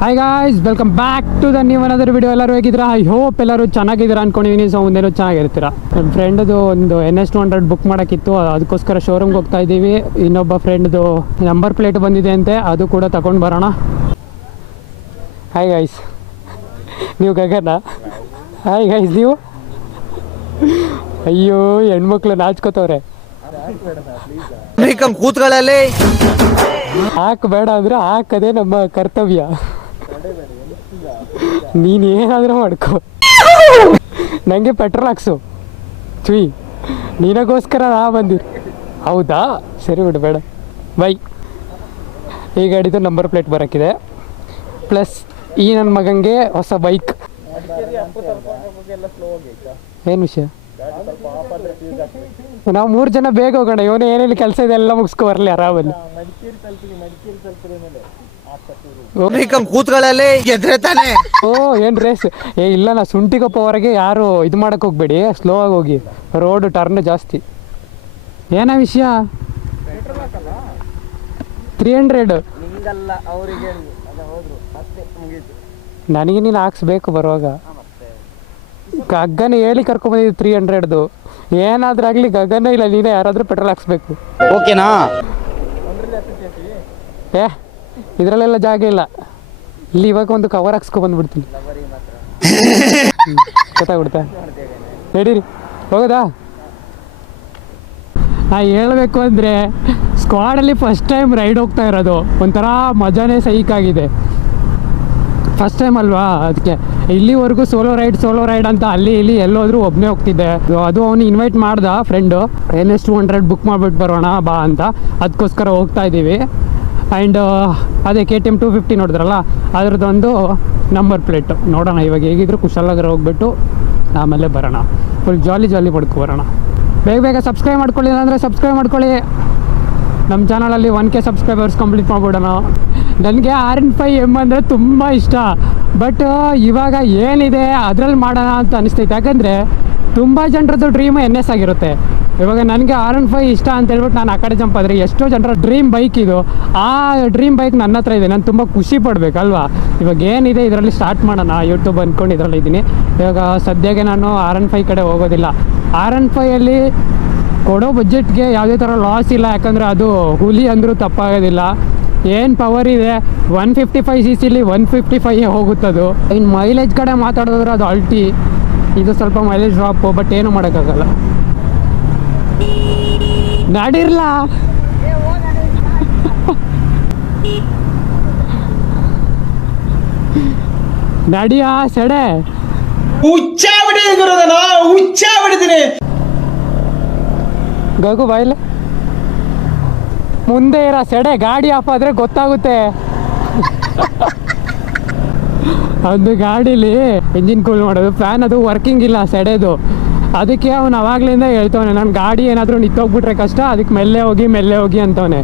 Hi guys, welcome back to the new another video. ಎಲ್ಲರೂ ಹೇಗಿದ್ದೀರಾ? I hope ಎಲ್ಲರೂ ಚೆನ್ನಾಗಿದ್ದೀರಾ ಅನ್ಕೊಂಡಿದ್ದೀನಿ. ಸೊ ಮುಂದೇನು ಚೆನ್ನಾಗಿರ್ತೀರಾ. ನನ್ನ ಫ್ರೆಂಡ್ದು ಒಂದು NS200 ಬುಕ್ ಮಾಡೋಕ್ಕಿತ್ತು, ಅದಕ್ಕೋಸ್ಕರ ಶೋರೂಮ್ಗೆ ಹೋಗ್ತಾ ಇದ್ದೀವಿ. ಇನ್ನೊಬ್ಬ ಫ್ರೆಂಡ್ದು ನಂಬರ್ ಪ್ಲೇಟ್ ಬಂದಿದೆ ಅಂತೆ, ಅದು ಕೂಡ ತಗೊಂಡು ಬರೋಣ. ಹಾಯ್ ಗಾಯ್ಸ್, ನೀವು ಗಗನ? ಹಾಯ್ ಗಾಯ್ಸ್, ನೀವು? ಅಯ್ಯೋ, ಹೆಣ್ಮಕ್ಳು ನಾಚ್ಕೋತವ್ರೆ. ಕೂತ್ಗಳಲ್ಲಿ ಹಾಕಬೇಡ ಅಂದ್ರೆ ಹಾಕದೇ ನಮ್ಮ ಕರ್ತವ್ಯ. ನೀನು ಏನಾದರೂ ಮಾಡ್ಕೊ, ನನಗೆ ಪೆಟ್ರೋಲ್ ಹಾಕ್ಸು. ಚುಯ್, ನಿನಗೋಸ್ಕರ ನಾ ಬಂದಿರಿ. ಹೌದಾ, ಸರಿ ಬಿಡು, ಬೇಡ ಬೈ. ಈ ಗಾಡಿದು ನಂಬರ್ ಪ್ಲೇಟ್ ಬರೋಕ್ಕಿದೆ, ಪ್ಲಸ್ ಈ ನನ್ನ ಮಗನಿಗೆ ಹೊಸ ಬೈಕ್. ಏನು ವಿಷಯ? ನಾವು 3 ಜನ ಬೇಗ ಹೋಗೋಣ. ಇವನು ಏನೇನು ಕೆಲಸ ಇದೆ ಎಲ್ಲ ಮುಗಿಸ್ಕೊ ಬರಲಿ ಆರಾಮಲ್ಲಿ. ಕೂತ್ಗಳಲ್ಲಿ ಗೆದ್ರೆ ತಾನೆ. ಓ, ಏನು ರೇಸ್? ಇಲ್ಲ, ನಾ ಶುಂಠಿಗೊಪ್ಪವರೆಗೆ ಯಾರು ಇದು ಮಾಡಕ್ಕೆ ಹೋಗ್ಬೇಡಿ, ಸ್ಲೋ ಆಗಿ ಹೋಗಿ, ರೋಡ್ ಟರ್ನ್ ಜಾಸ್ತಿ. ಏನ ವಿಷಯ? 300 ನನಗೆ ನೀನು ಹಾಕ್ಸ್ಬೇಕು ಬರುವಾಗ. ಗಗ್ಗನ ಹೇಳಿ ಕರ್ಕೊಂಬಂದಿದ್ದು 300ದು. ಏನಾದ್ರೂ ಆಗಲಿ ಗಗನ ಇಲ್ಲ ನೀನೇ ಯಾರಾದರೂ ಪೆಟ್ರೋಲ್ ಹಾಕ್ಸ್ಬೇಕು. ಓಕೆನಾ? ಇದರಲ್ಲೆಲ್ಲ ಜಾಗ ಇಲ್ಲ. ಇಲ್ಲಿ ಇವಾಗ ಒಂದು ಕವರ್ ಹಾಕ್ಸ್ಕೊ ಬಂದ್ಬಿಡ್ತೀನಿ. ಗೊತ್ತಾಗ್ಬಿಡ್ತಾ? ನಡೀರಿ, ಹೋಗೋದಾ? ನಾ ಹೇಳಬೇಕು ಅಂದರೆ ಸ್ಕ್ವಾಡಲ್ಲಿ ಫಸ್ಟ್ ಟೈಮ್ ರೈಡ್ ಹೋಗ್ತಾ ಇರೋದು. ಒಂಥರ ಮಜಾನೇ ಸೈಕಾಗಿದೆ. ಫಸ್ಟ್ ಟೈಮ್ ಅಲ್ವಾ, ಅದಕ್ಕೆ ಇಲ್ಲಿವರೆಗೂ ಸೋಲೋ ರೈಡ್ ಅಂತ ಅಲ್ಲಿ ಇಲ್ಲಿ ಎಲ್ಲೋದ್ರೂ ಒಬ್ಬನೇ ಹೋಗ್ತಿದ್ದೆ. ಅದು ಅವನು ಇನ್ವೈಟ್ ಮಾಡ್ದ ಫ್ರೆಂಡು, NS200 ಬುಕ್ ಮಾಡಿಬಿಟ್ಟು ಬರೋಣ ಬಾ ಅಂತ. ಅದಕ್ಕೋಸ್ಕರ ಹೋಗ್ತಾ ಇದ್ದೀವಿ. ಆ್ಯಂಡ್ ಅದೇ KTM 250 ನೋಡಿದ್ರಲ್ಲ, ಅದರದ್ದೊಂದು ನಂಬರ್ ಪ್ಲೇಟು ನೋಡೋಣ. ಇವಾಗ ಹೇಗಿದ್ರು ಕುಶಾಲನಗರ ಹೋಗ್ಬಿಟ್ಟು ಆಮೇಲೆ ಬರೋಣ. ಫುಲ್ ಜಾಲಿ ಪಡ್ಕೊ ಬರೋಣ. ಬೇಗ ಸಬ್ಸ್ಕ್ರೈಬ್ ಮಾಡ್ಕೊಳ್ಳಿ, ಅಂದರೆ ಸಬ್ಸ್ಕ್ರೈಬ್ ಮಾಡ್ಕೊಳ್ಳಿ. ನಮ್ಮ ಚಾನಲಲ್ಲಿ 1K ಸಬ್ಸ್ಕ್ರೈಬರ್ಸ್ ಕಂಪ್ಲೀಟ್ ಮಾಡ್ಬಿಡೋಣ. ನನಗೆ R15M ಅಂದರೆ ತುಂಬ ಇಷ್ಟ. ಬಟ್ ಇವಾಗ ಏನಿದೆ ಅದರಲ್ಲಿ ಮಾಡೋಣ ಅಂತ ಅನಿಸ್ತೈತೆ. ಯಾಕಂದರೆ ತುಂಬ ಜನರದ್ದು ಡ್ರೀಮು NS ಆಗಿರುತ್ತೆ. ಇವಾಗ ನನಗೆ R15 ಇಷ್ಟ ಅಂತ ಹೇಳ್ಬಿಟ್ಟು ನಾನು ಆ ಕಡೆ ಜಂಪ್ ಆದರೆ ಎಷ್ಟೋ ಜನರ ಡ್ರೀಮ್ ಬೈಕ್ ಇದು. ಆ ಡ್ರೀಮ್ ಬೈಕ್ ನನ್ನ ಹತ್ರ ಇದೆ. ನಾನು ತುಂಬ ಖುಷಿ ಪಡಬೇಕಲ್ವಾ. ಇವಾಗ ಏನಿದೆ ಇದರಲ್ಲಿ ಸ್ಟಾರ್ಟ್ ಮಾಡೋಣ ಯೂಟ್ಯೂಬ್ ಅಂದ್ಕೊಂಡು ಇದರಲ್ಲಿ ಇದ್ದೀನಿ. ಇವಾಗ ಸದ್ಯಕ್ಕೆ ನಾನು R15 ಕಡೆ ಹೋಗೋದಿಲ್ಲ. R15ಅಲ್ಲಿ ಕೊಡೋ ಬಜೆಟ್ಗೆ ಯಾವುದೇ ಥರ ಲಾಸ್ ಇಲ್ಲ. ಯಾಕಂದರೆ ಅದು ಹುಲಿ ಅಂದರೂ ತಪ್ಪಾಗೋದಿಲ್ಲ. ಏನು ಪವರ್ ಇದೆ, 155cc 155 ಹೋಗುತ್ತದು. ಇನ್ನು ಮೈಲೇಜ್ ಕಡೆ ಮಾತಾಡಿದ್ರೆ ಅದು ಅಲ್ಟಿ. ಇದು ಸ್ವಲ್ಪ ಮೈಲೇಜ್ ಡ್ರಾಪು, ಬಟ್ ಏನು ಮಾಡೋಕ್ಕಾಗಲ್ಲ. ನಾಡಿರ್ಲ ನಡಿಯಾ ಸೆಡೆ ಹುಚ್ಚ ಬಿಡಿದೀನಿ. ಗಗು ಬಾಯಿಲೆ ಮುಂದೆ ಇರೋ ಸೆಡೆ ಗಾಡಿ ಆಫ್ ಆದರೆ ಗೊತ್ತಾಗುತ್ತೆ. ಒಂದು ಗಾಡೀಲಿ ಇಂಜಿನ್ ಕೂಲ್ ಮಾಡೋದು, ಫ್ಯಾನ್ ಅದು ವರ್ಕಿಂಗ್ ಇಲ್ಲ ಸೆಡೆದು. ಅದಕ್ಕೆ ಅವನು ಅವಾಗಲಿಂದ ಹೇಳ್ತವನೆ, ನನ್ನ ಗಾಡಿ ಏನಾದರೂ ನಿಂತೋಗ್ಬಿಟ್ರೆ ಕಷ್ಟ, ಅದಕ್ಕೆ ಮೆಲ್ಲೆ ಹೋಗಿ ಅಂತವನೆ.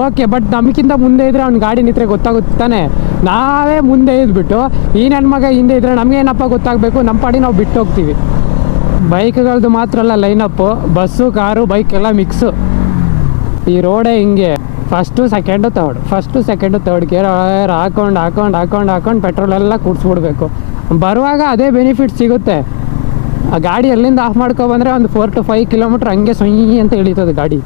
ಓಕೆ, ಬಟ್ ನಮಗಿಂತ ಮುಂದೆ ಇದ್ದರೆ ಅವ್ನ ಗಾಡಿ ನಿಂತರೆ ಗೊತ್ತಾಗುತ್ತೆ ತಾನೆ. ನಾವೇ ಮುಂದೆ ಇದ್ಬಿಟ್ಟು ಈ ನನ್ನ ಮಗ ಹಿಂದೆ ಇದ್ದರೆ ನಮಗೇನಪ್ಪ ಗೊತ್ತಾಗಬೇಕು. ನಮ್ಮ ಪಾಡಿ ನಾವು ಬಿಟ್ಟು ಹೋಗ್ತೀವಿ. ಬೈಕ್ಗಳದ್ದು ಮಾತ್ರ ಅಲ್ಲ ಲೈನಪ್ಪು, ಬಸ್ಸು ಕಾರು ಬೈಕ್ ಎಲ್ಲ ಮಿಕ್ಸು. ಈ ರೋಡೇ ಹಿಂಗೆ, ಫಸ್ಟು ಸೆಕೆಂಡು ತರ್ಡ್ ಗೇರ್ ಹಾಕೊಂಡು ಪೆಟ್ರೋಲ್ ಎಲ್ಲ ಕೂಡಿಸ್ಬಿಡ್ಬೇಕು. ಬರುವಾಗ ಅದೇ ಬೆನಿಫಿಟ್ ಸಿಗುತ್ತೆ. ಆ ಗಾಡಿ ಎಲ್ಲಿಂದ ಆಫ್ ಮಾಡ್ಕೊಬಂದರೆ ಒಂದು 4 to 5 ಕಿಲೋಮೀಟ್ರ್ ಹಂಗೆ ಸೊಯ್ಯಿ ಅಂತ ಇಳೀತದೆ ಗಾಡಿ.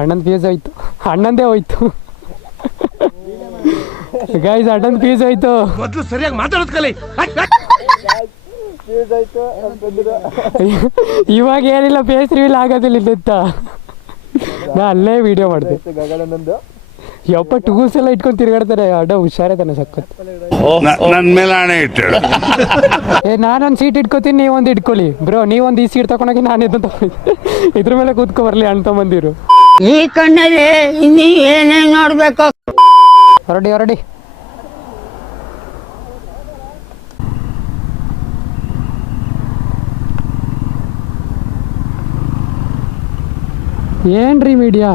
ಅಣ್ಣಂದು ಫೀಸ್ ಹೋಯ್ತು, ಅಣ್ಣಂದೇ ಹೋಯ್ತು ಗೈಸ್, ಅಣ್ಣಂದು ಫೀಸ್ ಹೋಯ್ತು. ಮೊದಲು ಸರಿಯಾಗಿ ಮಾತಾಡೋದು ಕಲಿ. ಇವಾಗ ಏನಿಲ್ಲ, ಫೇಸ್ ರಿವೀಲ್ ಆಗೋದಿಲ್ಲ ಇಲ್ಲಿಂದ. ನಾ ಅಲ್ಲೇ ವಿಡಿಯೋ ಮಾಡಿದೆ. ಯಪ್ಪ ಟೂಲ್ಸ್ ಎಲ್ಲ ಇಟ್ಕೊಂಡು ತಿರ್ಗಾಡ್ತಾರೆ. ಅಡ್ಡ ಹುಷಾರೇ ತಾನೆ ಸಕ್ಕತ್. ನನ್ನ ಮೇಲೆ ಹಣೆ ಇಟ್ಟು ನಾನೊಂದು ಸೀಟ್ ಇಟ್ಕೋತೀನಿ, ನೀವೊಂದು ಇಟ್ಕೊಳ್ಳಿ. ಬ್ರೋ, ನೀವೊಂದು ಈ ಸೀಟ್ ತಗೊಂಡೋಗಿ ನಾನು ಇದನ್ನು ತಗೊಂಡು ಇದ್ರ ಮೇಲೆ ಕೂತ್ಕೊ ಬರಲಿ ಅಣ್ಣ ತಗೊಂಬಂದಿರು. ಈ ಕಣ್ಣಲ್ಲಿ ಇನ್ನೀ ಏನೇನು ನೋಡ್ಬೇಕು. ಹೊರಡಿ ಏನ್ರಿ ಮೀಡಿಯಾ?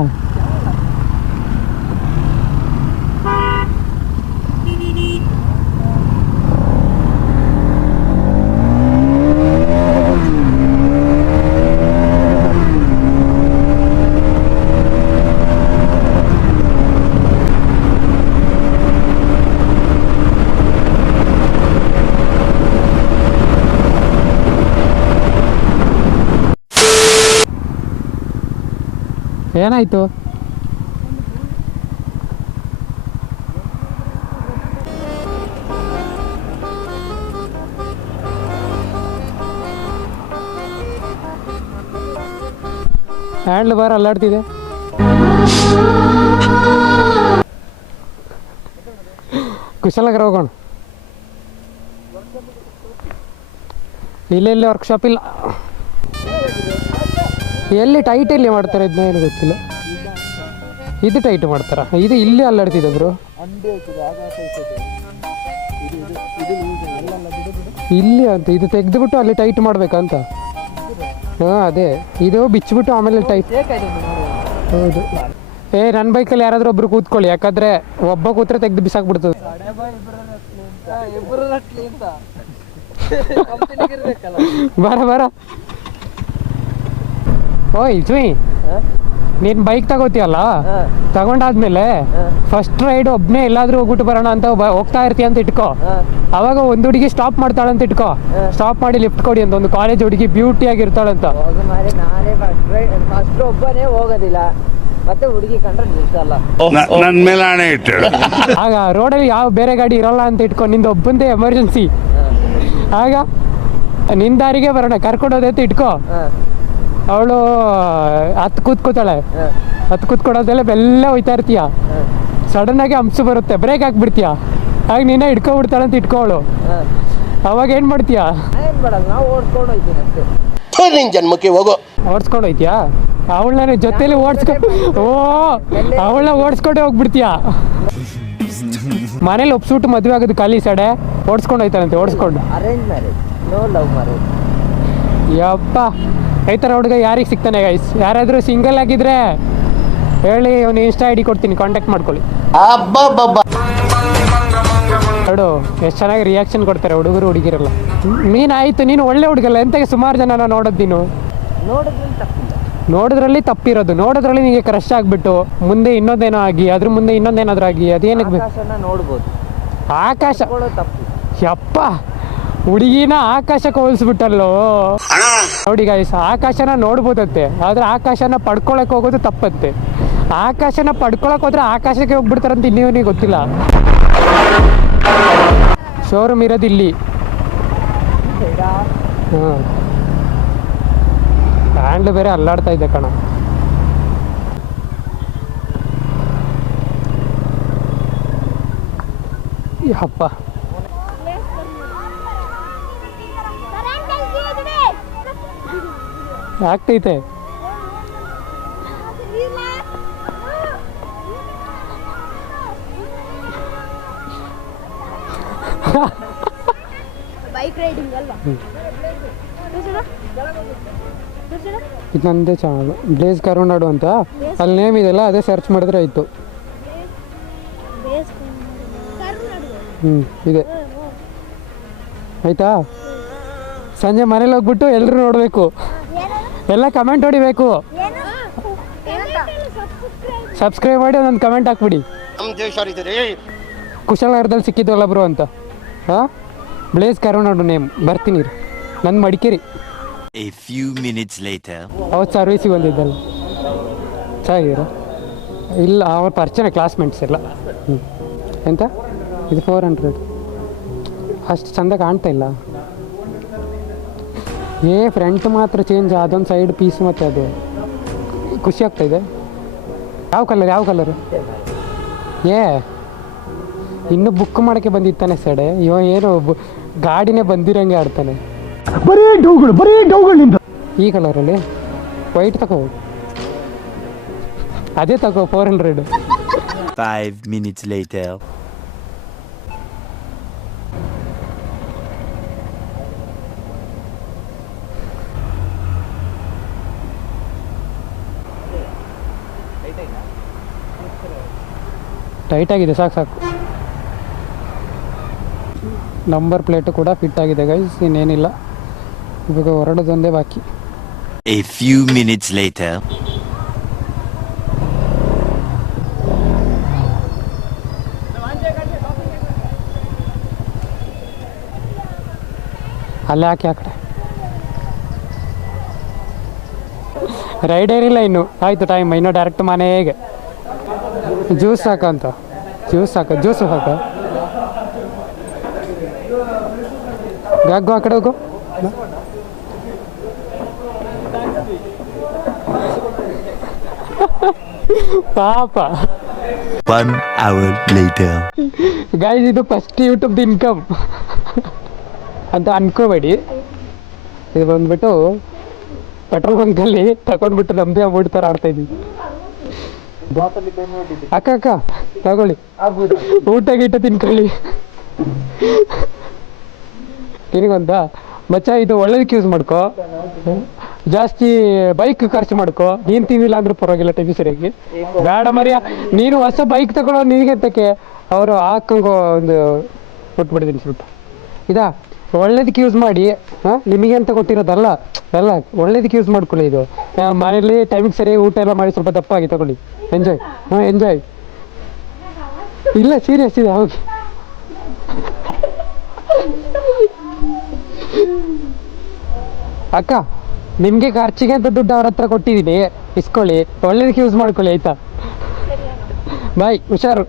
ಏನಾಯ್ತು? Handle bar ಅಲ್ಲಾಡ್ತಿದೆ. ಕುಶಲನಗರ ಹೋಗೋಣ. ಇಲ್ಲೆಲ್ಲಿ ವರ್ಕ್ಶಾಪ್ ಇಲ್ಲ. ಎಲ್ಲಿ ಟೈಟ್ ಎಲ್ಲಿ ಮಾಡ್ತಾರೆ ಇದನ್ನ ಏನು ಗೊತ್ತಿಲ್ಲ. ಇದು ಟೈಟ್ ಮಾಡ್ತಾರ, ಇದು ಇಲ್ಲಿ ಅಲ್ಲಾಡ್ತಿದೆ ಬ್ರೋ. ಇಲ್ಲಿ ಅಂತ ಇದು ತೆಗೆದುಬಿಟ್ಟು ಅಲ್ಲಿ ಟೈಟ್ ಮಾಡ್ಬೇಕಂತ. ಹಾಂ ಅದೇ, ಇದು ಬಿಚ್ಚಿಬಿಟ್ಟು ಆಮೇಲೆ ಟೈಟ್. ಹೌದು. ನನ್ನ ಬೈಕಲ್ಲಿ ಯಾರಾದ್ರೂ ಒಬ್ರು ಕೂತ್ಕೊಳ್ಳಿ, ಯಾಕಂದ್ರೆ ಒಬ್ಬ ಕೂತ್ರೆ ತೆಗೆದು ಬಿಸಾಕ್ಬಿಡ್ತದೆ. ಬರ ಬರ. ಓಯ್ ಜುಯ್, ನೀನು ಬೈಕ್ ತಗೋತೀಯಲ್ಲ, ತಗೊಂಡಾದ್ಮೇಲೆ ಫಸ್ಟ್ ರೈಡ್ ಒಬ್ಬನೇ ಎಲ್ಲಾದ್ರೂ ಹೋಗ್ಬಿಟ್ಟು ಬರೋಣ ಅಂತ ಹೋಗ್ತಾ ಇರ್ತೀಯ ಅಂತ ಇಟ್ಕೋ. ಅವಾಗ ಒಂದು ಹುಡುಗಿ ಸ್ಟಾಪ್ ಮಾಡ್ತಾಳಂತ ಇಟ್ಕೋ. ಸ್ಟಾಪ್ ಮಾಡಿ ಲಿಫ್ಟ್ ಕೊಡಿ ಅಂತ. ಒಂದು ಕಾಲೇಜ್ ಹುಡುಗಿ ಬ್ಯೂಟಿ ಆಗಿರ್ತಾಳಂತ. ನಾನೇ ಫಸ್ಟ್ ಒಬ್ಬನೇ ಹೋಗೋದಿಲ್ಲ, ಮತ್ತೆ ಹುಡುಗಿ ಕಂಡ್ರೆ ನಿಲ್ಸಲ್ಲ. ನನ್ ಮೇಲೆ ಆಣೆ ಇಟ್ಟು. ಆಗ ರೋಡಲ್ಲಿ ಯಾವ ಬೇರೆ ಗಾಡಿ ಇರಲ್ಲ ಅಂತ ಇಟ್ಕೊ, ನಿಂದು ಒಬ್ಬಂದೇ ಎಮರ್ಜೆನ್ಸಿ. ಆಗ ನಿನ್ನ ದಾರಿಗೆ ಬರೋಣ, ಕರ್ಕೊಂಡೋದೆ ಅಂತ ಇಟ್ಕೋ. ಅವಳು ಹತ್ತು ಕೂತ್ಕೋತಾಳೆ, ಹತ್ತು ಕೂತ್ಕೊಡೋದೆಲ್ಲ ಬೆಲ್ಲ ಹೋಯ್ತಾ ಇರ್ತೀಯ. ಸಡನ್ ಆಗಿ ಹಂಸು ಬರುತ್ತೆ, ಬ್ರೇಕ್ ಹಾಕ್ಬಿಡ್ತೀಯ. ಆಗ ನಿನ್ನ ಹಿಡ್ಕೊಬಿಡ್ತಾಳೆ ಅಂತ ಇಟ್ಕೋಳು. ಅವಾಗ ಏನು ಮಾಡ್ತೀಯ? ಏನ್ ಮಾಡಲ್ಲ, ನಾವು ಓಡ್ಕೊಂಡು ಹೋಗ್ತೀನಿ ಅಷ್ಟೇ. ನಿನ್ ಜನ್ಮಕ್ಕೆ ಹೋಗೋ. ಓಡಿಸ್ಕೊಂಡು ಹೋಯ್ತೀಯಾ? ಅವಳನ್ನ ಜೊತೆಲಿ ಅವಳನ್ನ ಓಡಿಸ್ಕೊಂಡೆ ಹೋಗ್ಬಿಡ್ತೀಯ. ಮನೇಲಿ ಒಪ್ಸ್ಬಿಟ್ಟು ಮದುವೆ ಆಗೋದು ಖಾಲಿ ಸಡೆ ಓಡಿಸ್ಕೊಂಡು ಹೋಯ್ತಾನಂತೆ. ಓಡಿಸ್ಕೊಂಡು arrange marriage, no love marriage. ಯಪ್ಪ, ಈ ಥರ ಹುಡುಗ ಯಾರಿಗೆ ಸಿಗ್ತಾನೆ ಗೈಸ್? ಯಾರಾದರೂ ಸಿಂಗಲ್ ಆಗಿದ್ರೆ ಹೇಳಿ, ಅವ್ನು ಇನ್ಸ್ಟಾ ಐ ಡಿ ಕೊಡ್ತೀನಿ, ಕಾಂಟ್ಯಾಕ್ಟ್ ಮಾಡ್ಕೊಳ್ಳಿ. ನೋಡು ಎಷ್ಟು ಚೆನ್ನಾಗಿ ರಿಯಾಕ್ಷನ್ ಕೊಡ್ತಾರೆ ಹುಡುಗರು ಹುಡುಗಿರಲ್ಲ. ನೀನು ಆಯಿತು, ನೀನು ಒಳ್ಳೆ ಹುಡುಗಲ್ಲ, ಎಂತಾಗೆ ಸುಮಾರು ಜನ ನೋಡೋದು ನೀನು. ನೋಡೋದ್ರಲ್ಲಿ ತಪ್ಪಿರೋದು, ನೋಡೋದ್ರಲ್ಲಿ ನಿಮಗೆ ಕ್ರಶ್ ಆಗಿಬಿಟ್ಟು ಮುಂದೆ ಇನ್ನೊಂದೇನೋ ಆಗಿ, ಅದ್ರ ಮುಂದೆ ಇನ್ನೊಂದೇನಾದ್ರೂ ಆಗಿ, ಅದೇನಕ್ಕೆ ಬೇಕು? ನೋಡ್ಬೋದು, ಆಕಾಶ. ಯಪ್ಪ, ಹುಡುಗಿನ ಆಕಾಶಕ್ಕೆ ಹೋಲಿಸ್ಬಿಟ್ಟಲ್ಲೋ. ನೋಡಿ ಗೈಸ್, ಆಕಾಶನ ನೋಡ್ಬೋದತ್ತೆ, ಆದ್ರೆ ಆಕಾಶನ ಪಡ್ಕೊಳಕ್ ಹೋಗೋದು ತಪ್ಪತ್ತೆ. ಆಕಾಶನ ಪಡ್ಕೊಳಕ್ ಹೋದ್ರೆ ಆಕಾಶಕ್ಕೆ ಹೋಗ್ಬಿಡ್ತಾರಂತ ಇನ್ನೇನಿಗೆ ಗೊತ್ತಿಲ್ಲ. ಶೋರೂಮ್ ಇರೋದು ಇಲ್ಲಿ. ಹಾಂ, ಹ್ಯಾಂಡ್ಲ್ ಬೇರೆ ಅಲ್ಲಾಡ್ತಾ ಇದೆ ಕಣ. ಯಪ್ಪ, ಆಗ್ತೈತೆ. ಬೈಕ್ ರೈಡಿಂಗ್ ಅಲ್ವಾ? ಇದು ನಂದೇ ಚಾನಲ್, ಬ್ಲೇಸ್ ಕರುನಾಡು ಅಂತ. ಅಲ್ಲಿ ನೇಮ್ ಇದೆಲ್ಲ, ಅದೇ ಸರ್ಚ್ ಮಾಡಿದ್ರೆ ಆಯಿತು. ಇದೆ ಆಯಿತಾ? ಸಂಜೆ ಮನೇಲಿ ಹೋಗ್ಬಿಟ್ಟು ಎಲ್ಲರೂ ನೋಡಬೇಕು, ಎಲ್ಲ ಕಮೆಂಟ್ ಹೊಡಿಬೇಕು. ಸಬ್ಸ್ಕ್ರೈಬ್ ಮಾಡಿ ಒಂದೊಂದು ಕಮೆಂಟ್ ಹಾಕ್ಬಿಡಿ. ಕುಶಲನಗರದಲ್ಲಿ ಸಿಕ್ಕಿದ್ವಲ್ಲ ಬ್ರೋ ಅಂತ. ಹಾಂ, ಬ್ಲೇಸ್ ಕರುನಾಡು ನೇಮ್. ಬರ್ತೀನಿ, ನನ್ನ Madikeri. A few minutes later. ಅವತ್ತು ಸರ್ವಿಸಿಗೆ ಬಂದಿದ್ದಲ್ಲ, ಚೆನ್ನಾಗಿರ ಇಲ್ಲ? ಅವ್ರ ಪರಿಚಯ ಕ್ಲಾಸ್ಮೇಟ್ಸ್ ಎಲ್ಲ. ಎಂತ ಇದು 400 ಅಷ್ಟು ಚಂದ ಕಾಣ್ತಾ ಇಲ್ಲ. ಫ್ರಂಟ್ ಮಾತ್ರ ಚೇಂಜ್, ಅದೊಂದು ಸೈಡ್ ಪೀಸ್ ಮತ್ತು ಅದು ಖುಷಿ ಆಗ್ತಾಯಿದೆ. ಯಾವ ಕಲರು? ಇನ್ನೂ ಬುಕ್ ಮಾಡೋಕ್ಕೆ ಬಂದಿತ್ತಾನೆ ಸಡೆ. ಇವ ಏನು ಗಾಡಿನೇ ಬಂದಿರಂಗೆ ಆಡ್ತಾನೆ. ಬರೀ ಡೌಗಳು. ಈ ಕಲರಲ್ಲಿ ವೈಟ್ ತಗೋ, ಅದೇ ತಗೋ 400. 5 minutes later. ಟೈಟ್ ಆಗಿದೆ, ಸಾಕು. ನಂಬರ್ ಪ್ಲೇಟು ಕೂಡ ಫಿಟ್ ಆಗಿದೆ ಗೈಸ್, ಇನ್ನೇನಿಲ್ಲ. ಇವಾಗ ಹೊರಡೋದೊಂದೇ ಬಾಕಿ. A few minutes later. ಅಲ್ಲೇ ಹಾಕಿ ಆ ಕಡೆ. ರೈಡ್ ಏನಿಲ್ಲ ಇನ್ನು, ಆಯಿತು ಟೈಮ್, ಇನ್ನು ಡೈರೆಕ್ಟ್ ಮನೆಗೆ. ಜ್ಯೂಸ್ ಸಾಕಂತ, ಜ್ಯೂಸ್ ಸಾಕ. ಬ್ಯಾಗು ಆ ಕಡೆ ಹೋಗು. ಪಾಪ. 1 hour later. ಗೈಸ್, ಇದು ಫಸ್ಟ್ ಯೂಟ್ಯೂಬ್ ಇನ್ಕಮ್ ಅಂತ ಅನ್ಕೋಬೇಡಿ. ಇದು ಬಂದ್ಬಿಟ್ಟು ಪೆಟ್ರೋಲ್ ಬಂಕಲ್ಲಿ ತಗೊಂಡ್ಬಿಟ್ಟು ನಮ್ಮದೇ ಅಮೌಂಟ್ ಥರ ಆಡ್ತಾ ಇದ್ದೀವಿ. ಅಕ್ಕ ತಗೊಳ್ಳಿ, ಊಟ ಗೀಟ ತಿನ್ಕೊಳ್ಳಿ. ನಿನಗೊಂದ ಮಚ್ಚ, ಇದು ಒಳ್ಳೇದಕ್ಕೆ ಯೂಸ್ ಮಾಡ್ಕೊ, ಜಾಸ್ತಿ ಬೈಕ್ ಖರ್ಚು ಮಾಡ್ಕೊ. ನೀನು ತಿನ್ನಿಲ್ಲ ಅಂದ್ರೂ ಪರವಾಗಿಲ್ಲ, ಟೈಮ್ ಸರಿಯಾಗಿ. ಬೇಡ ಮರಿಯ, ನೀನು ಹೊಸ ಬೈಕ್ ತಗೊಳ್ಳೋ ನಿನಗೆತ್ತಕ್ಕೆ ಅವರು ಹಾಕಂಗೋ ಒಂದು ಕೊಟ್ಬಿಟ್ಟಿದ್ದೀನಿ ಸ್ವಲ್ಪ. ಇದಾ ಒಳ್ಳೇದಕ್ಕೆ ಯೂಸ್ ಮಾಡಿ. ನಿಮಗೆ ಅಂತ ಕೊಟ್ಟಿರೋದಲ್ಲ, ಎಲ್ಲ ಒಳ್ಳೇದಕ್ಕೆ ಯೂಸ್ ಮಾಡ್ಕೊಳ್ಳಿ. ಇದು ಮನೇಲಿ ಟೈಮಿಗೆ ಸರಿಯಾಗಿ ಊಟ ಎಲ್ಲ ಮಾಡಿ ಸ್ವಲ್ಪ ದಪ್ಪ ಆಗಿ ತಗೊಳ್ಳಿ. ಎಂಜಾಯ್. ಇಲ್ಲ ಸೀರಿಯಸ್ ಇದೆ, ಹೋಗಿ. ಅಕ್ಕ, ನಿಮಗೆ ಖರ್ಚಿಗೆ ಅಂತ ದುಡ್ಡು ಅವ್ರ ಹತ್ರ ಕೊಟ್ಟಿದ್ದೀನಿ, ಇಸ್ಕೊಳ್ಳಿ, ಒಳ್ಳೇದಕ್ಕೆ ಯೂಸ್ ಮಾಡ್ಕೊಳ್ಳಿ, ಆಯ್ತಾ? ಬಾಯ್, ಹುಷಾರು.